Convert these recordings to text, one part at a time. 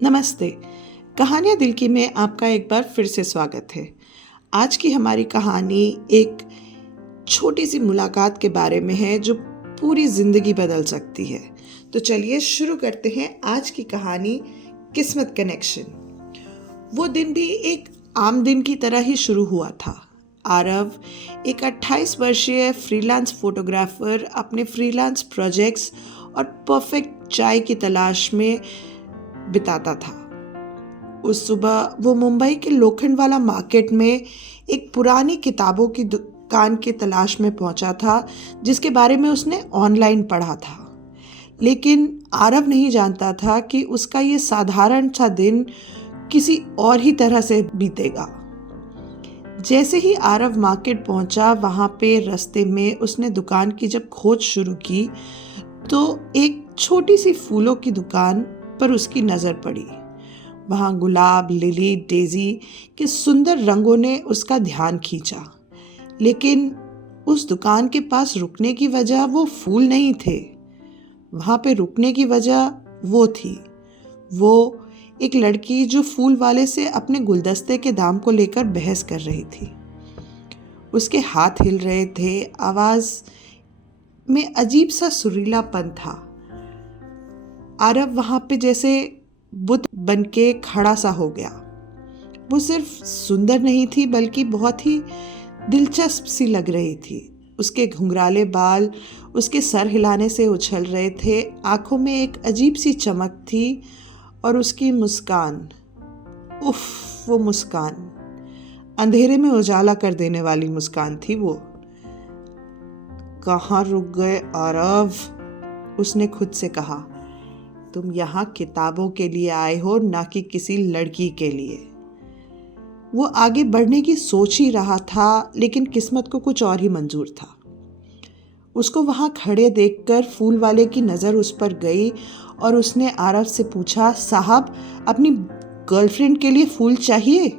नमस्ते। कहानियाँ दिल की में आपका एक बार फिर से स्वागत है। आज की हमारी कहानी एक छोटी सी मुलाकात के बारे में है जो पूरी जिंदगी बदल सकती है। तो चलिए शुरू करते हैं आज की कहानी, किस्मत कनेक्शन। वो दिन भी एक आम दिन की तरह ही शुरू हुआ था। आरव एक 28 वर्षीय फ्रीलांस फोटोग्राफर अपने फ्रीलांस प्रोजेक्ट्स और परफेक्ट चाय की तलाश में बिताता था। उस सुबह वो मुंबई के लोखंडवाला मार्केट में एक पुरानी किताबों की दुकान की तलाश में पहुंचा था जिसके बारे में उसने ऑनलाइन पढ़ा था। लेकिन आरव नहीं जानता था कि उसका ये साधारण सा दिन किसी और ही तरह से बीतेगा। जैसे ही आरव मार्केट पहुंचा, वहां पे रास्ते में उसने दुकान की जब खोज शुरू की तो एक छोटी सी फूलों की दुकान पर उसकी नजर पड़ी। वहां गुलाब, लिली, डेजी के सुंदर रंगों ने उसका ध्यान खींचा। लेकिन उस दुकान के पास रुकने की वजह वो फूल नहीं थे। वहां पे रुकने की वजह वो थी, वो एक लड़की जो फूल वाले से अपने गुलदस्ते के दाम को लेकर बहस कर रही थी। उसके हाथ हिल रहे थे, आवाज में अजीब सा सुरीलापन था। आरव वहां पे जैसे बुद्ध बन के खड़ा सा हो गया। वो सिर्फ सुंदर नहीं थी बल्कि बहुत ही दिलचस्प सी लग रही थी। उसके घुंघराले बाल उसके सर हिलाने से उछल रहे थे, आंखों में एक अजीब सी चमक थी और उसकी मुस्कान, उफ, वो मुस्कान अंधेरे में उजाला कर देने वाली मुस्कान थी वो। कहाँ रुक गए आरव, उसने खुद से कहा। तुम यहाँ किताबों के लिए आए हो, ना कि किसी लड़की के लिए। वो आगे बढ़ने की सोच ही रहा था, लेकिन किस्मत को कुछ और ही मंजूर था। उसको वहां खड़े देखकर फूल वाले की नज़र उस पर गई और उसने आरव से पूछा, साहब, अपनी गर्लफ्रेंड के लिए फूल चाहिए?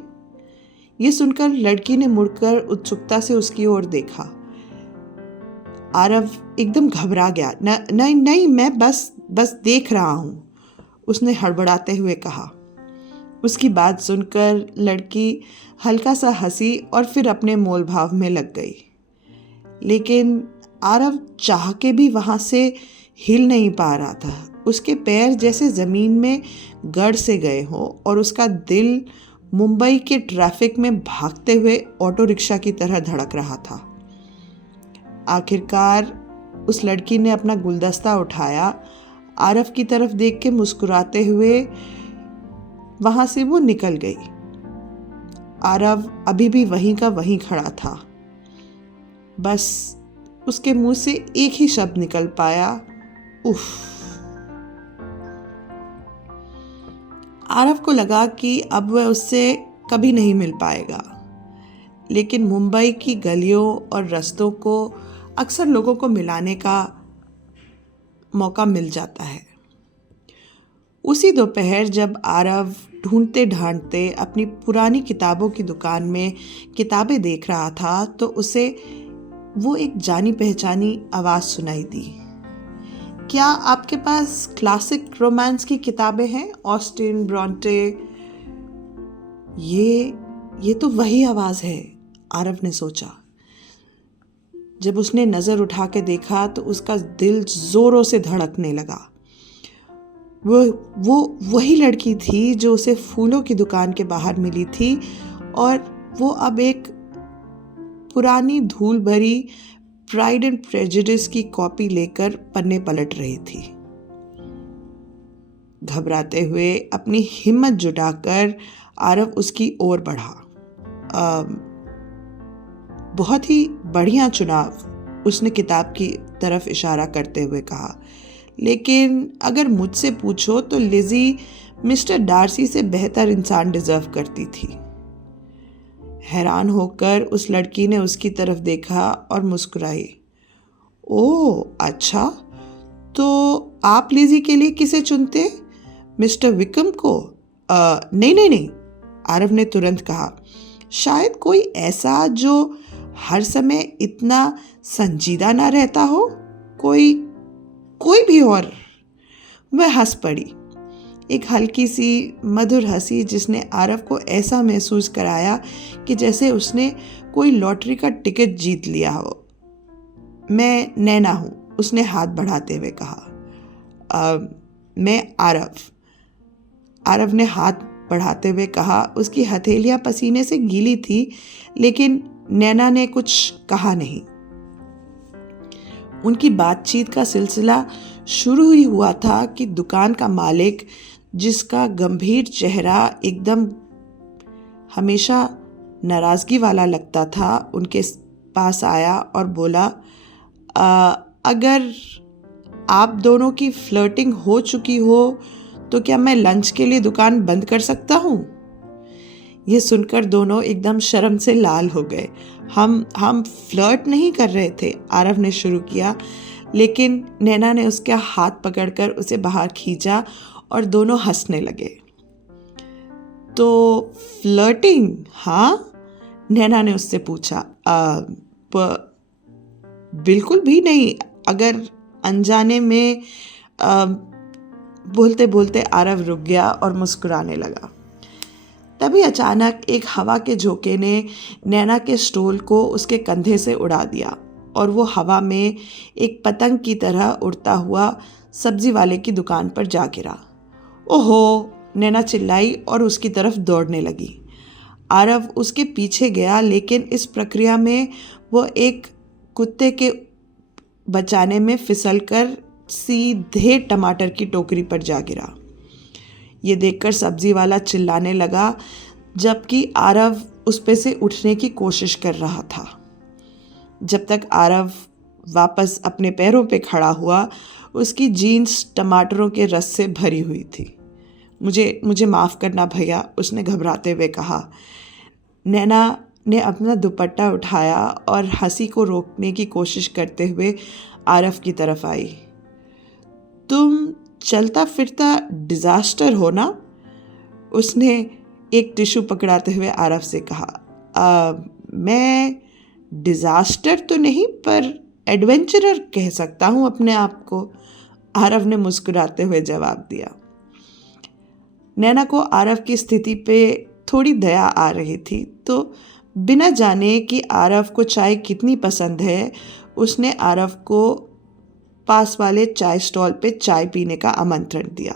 ये सुनकर लड़की ने मुड़कर उत्सुकता से उसकी ओर देखा। आरव एकदम घबरा गया। नहीं नहीं, मैं बस देख रहा हूं, उसने हड़बड़ाते हुए कहा। उसकी बात सुनकर लड़की हल्का सा हंसी और फिर अपने मोल भाव में लग गई। लेकिन आरव चाह के भी वहां से हिल नहीं पा रहा था। उसके पैर जैसे जमीन में गड़ से गए हों और उसका दिल मुंबई के ट्रैफिक में भागते हुए ऑटो रिक्शा की तरह धड़क रहा था। आखिरकार उस लड़की ने अपना गुलदस्ता उठाया, आरव की तरफ देख के मुस्कुराते हुए वहां से वो निकल गई। आरव अभी भी वहीं का वहीं खड़ा था। बस उसके मुंह से एक ही शब्द निकल पाया, उफ। आरव को लगा कि अब वह उससे कभी नहीं मिल पाएगा। लेकिन मुंबई की गलियों और रास्तों को अक्सर लोगों को मिलाने का मौका मिल जाता है। उसी दोपहर जब आरव ढूंढते ढांढते अपनी पुरानी किताबों की दुकान में किताबें देख रहा था तो उसे वो एक जानी पहचानी आवाज सुनाई दी। क्या आपके पास क्लासिक रोमांस की किताबें हैं? Austin, Brontë? ये तो वही आवाज है, आरव ने सोचा। जब उसने नजर उठा के देखा तो उसका दिल जोरों से धड़कने लगा। वो वही लड़की थी जो उसे फूलों की दुकान के बाहर मिली थी और वो अब एक पुरानी धूल भरी प्राइड एंड प्रेजुडिस की कॉपी लेकर पन्ने पलट रही थी। घबराते हुए अपनी हिम्मत जुटाकर आरव उसकी ओर बढ़ा। बहुत ही बढ़िया चुनाव, उसने किताब की तरफ इशारा करते हुए कहा। लेकिन अगर मुझसे पूछो तो लिजी मिस्टर डार्सी से बेहतर इंसान डिजर्व करती थी। हैरान होकर उस लड़की ने उसकी तरफ देखा और मुस्कुराई। ओह अच्छा, तो आप लिजी के लिए किसे चुनते? मिस्टर विक्रम को? नहीं, आरव ने तुरंत कहा। शायद कोई ऐसा जो हर समय इतना संजीदा ना रहता हो, कोई भी और। वह हंस पड़ी। एक हल्की सी मधुर हंसी जिसने आरव को ऐसा महसूस कराया कि जैसे उसने कोई लॉटरी का टिकट जीत लिया हो। मैं नैना हूँ, उसने हाथ बढ़ाते हुए कहा। मैं आरव, आरव ने हाथ बढ़ाते हुए कहा। उसकी हथेलियां पसीने से गीली थी, लेकिन नैना ने कुछ कहा नहीं। उनकी बातचीत का सिलसिला शुरू ही हुआ था कि दुकान का मालिक, जिसका गंभीर चेहरा एकदम हमेशा नाराजगी वाला लगता था, उनके पास आया और बोला, अगर आप दोनों की फ्लर्टिंग हो चुकी हो तो क्या मैं लंच के लिए दुकान बंद कर सकता हूँ? यह सुनकर दोनों एकदम शर्म से लाल हो गए। हम फ्लर्ट नहीं कर रहे थे, आरव ने शुरू किया, लेकिन नैना ने उसका हाथ पकड़कर उसे बाहर खींचा और दोनों हंसने लगे। तो फ्लर्टिंग? हाँ, नैना ने उससे पूछा। बिल्कुल भी नहीं। अगर अनजाने में बोलते बोलते आरव रुक गया और मुस्कुराने लगा। तभी अचानक एक हवा के झोंके ने नैना के स्टोल को उसके कंधे से उड़ा दिया और वो हवा में एक पतंग की तरह उड़ता हुआ सब्जी वाले की दुकान पर जा गिरा। ओहो, नैना चिल्लाई और उसकी तरफ दौड़ने लगी। आरव उसके पीछे गया, लेकिन इस प्रक्रिया में वो एक कुत्ते के बचाने में फिसलकर सीधे टमाटर की टोकरी पर जा गिरा। ये देखकर सब्जी वाला चिल्लाने लगा, जबकि आरव उस पे से उठने की कोशिश कर रहा था। जब तक आरव वापस अपने पैरों पे खड़ा हुआ, उसकी जीन्स टमाटरों के रस से भरी हुई थी। मुझे माफ़ करना भैया, उसने घबराते हुए कहा। नैना ने अपना दुपट्टा उठाया और हंसी को रोकने की कोशिश करते हुए आरव की तरफ आई। तुम चलता फिरता डिजास्टर हो ना? उसने एक टिश्यू पकड़ाते हुए आरव से कहा। मैं डिजास्टर तो नहीं, पर एडवेंचरर कह सकता हूँ अपने आप को, आरव ने मुस्कुराते हुए जवाब दिया। नैना को आरव की स्थिति पे थोड़ी दया आ रही थी, तो बिना जाने कि आरव को चाय कितनी पसंद है, उसने आरव को पास वाले चाय स्टॉल पे चाय पीने का आमंत्रण दिया।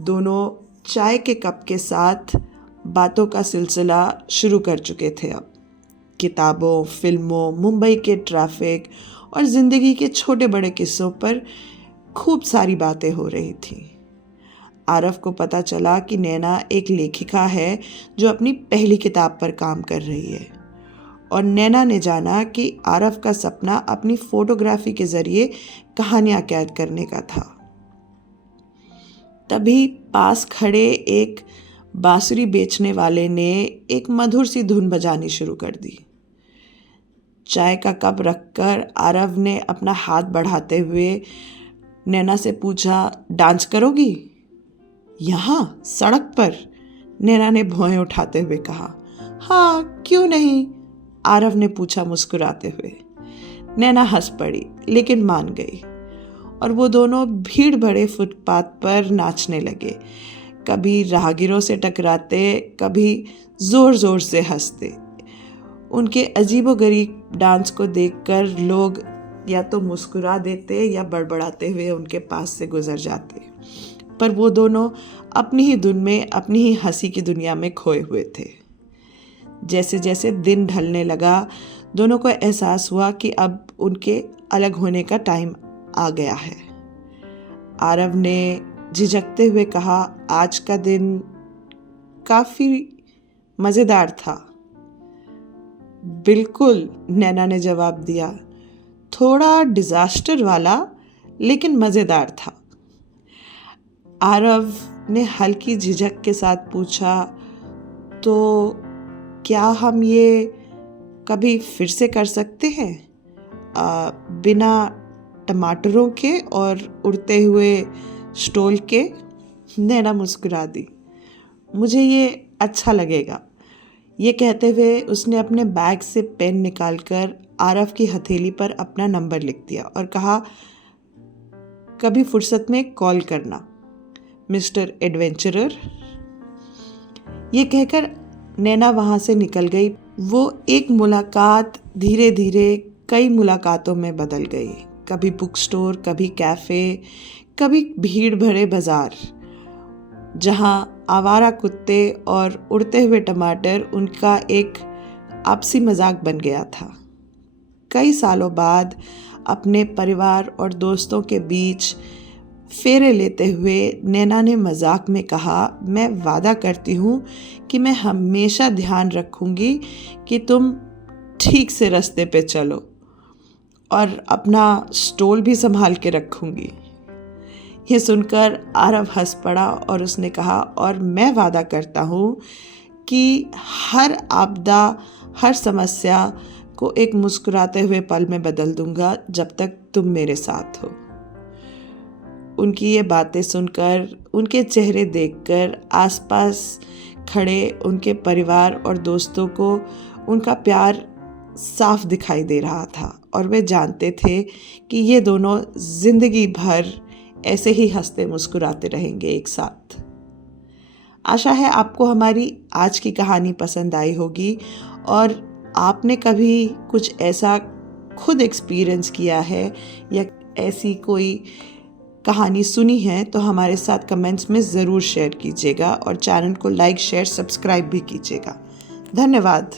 दोनों चाय के कप के साथ बातों का सिलसिला शुरू कर चुके थे। अब किताबों, फिल्मों, मुंबई के ट्रैफिक और ज़िंदगी के छोटे बड़े किस्सों पर खूब सारी बातें हो रही थी। आरव को पता चला कि नैना एक लेखिका है जो अपनी पहली किताब पर काम कर रही है, और नैना ने जाना कि आरव का सपना अपनी फोटोग्राफी के जरिए कहानियां कैद करने का था। तभी पास खड़े एक बांसुरी बेचने वाले ने एक मधुर सी धुन बजानी शुरू कर दी। चाय का कप रखकर आरव ने अपना हाथ बढ़ाते हुए नैना से पूछा, डांस करोगी? यहाँ सड़क पर? नैना ने भौहें उठाते हुए कहा। हाँ, क्यों नहीं? आरव ने पूछा मुस्कुराते हुए। नैना हंस पड़ी, लेकिन मान गई, और वो दोनों भीड़ भरे फुटपाथ पर नाचने लगे, कभी राहगीरों से टकराते, कभी जोर जोर से हंसते। उनके अजीबोगरीब डांस को देखकर लोग या तो मुस्कुरा देते या बड़बड़ाते हुए उनके पास से गुजर जाते, पर वो दोनों अपनी ही धुन में, अपनी ही हंसी की दुनिया में खोए हुए थे। जैसे जैसे दिन ढलने लगा, दोनों को एहसास हुआ कि अब उनके अलग होने का टाइम आ गया है। आरव ने झिझकते हुए कहा, आज का दिन काफी मजेदार था। बिल्कुल, नैना ने जवाब दिया, थोड़ा डिजास्टर वाला, लेकिन मजेदार था। आरव ने हल्की झिझक के साथ पूछा, तो क्या हम ये कभी फिर से कर सकते हैं, बिना टमाटरों के और उड़ते हुए स्टोल के? नैना मुस्कुरा दी। मुझे ये अच्छा लगेगा। ये कहते हुए उसने अपने बैग से पेन निकालकर आरव की हथेली पर अपना नंबर लिख दिया और कहा, कभी फुर्सत में कॉल करना, मिस्टर एडवेंचरर। ये कहकर नैना वहाँ से निकल गई। वो एक मुलाकात धीरे धीरे कई मुलाकातों में बदल गई। कभी बुक स्टोर, कभी कैफ़े, कभी भीड़ भरे बाजार, जहाँ आवारा कुत्ते और उड़ते हुए टमाटर उनका एक आपसी मजाक बन गया था। कई सालों बाद अपने परिवार और दोस्तों के बीच फेरे लेते हुए नैना ने मजाक में कहा, मैं वादा करती हूँ कि मैं हमेशा ध्यान रखूँगी कि तुम ठीक से रास्ते पे चलो और अपना स्टॉल भी संभाल के रखूँगी। ये सुनकर आरव हंस पड़ा और उसने कहा, और मैं वादा करता हूँ कि हर आपदा, हर समस्या को एक मुस्कुराते हुए पल में बदल दूंगा जब तक तुम मेरे साथ हो। उनकी ये बातें सुनकर, उनके चेहरे देखकर आसपास खड़े उनके परिवार और दोस्तों को उनका प्यार साफ दिखाई दे रहा था और वे जानते थे कि ये दोनों जिंदगी भर ऐसे ही हंसते मुस्कुराते रहेंगे एक साथ। आशा है आपको हमारी आज की कहानी पसंद आई होगी और आपने कभी कुछ ऐसा खुद एक्सपीरियंस किया है या ऐसी कोई कहानी सुनी है तो हमारे साथ कमेंट्स में ज़रूर शेयर कीजिएगा और चैनल को लाइक, शेयर, सब्सक्राइब भी कीजिएगा। धन्यवाद।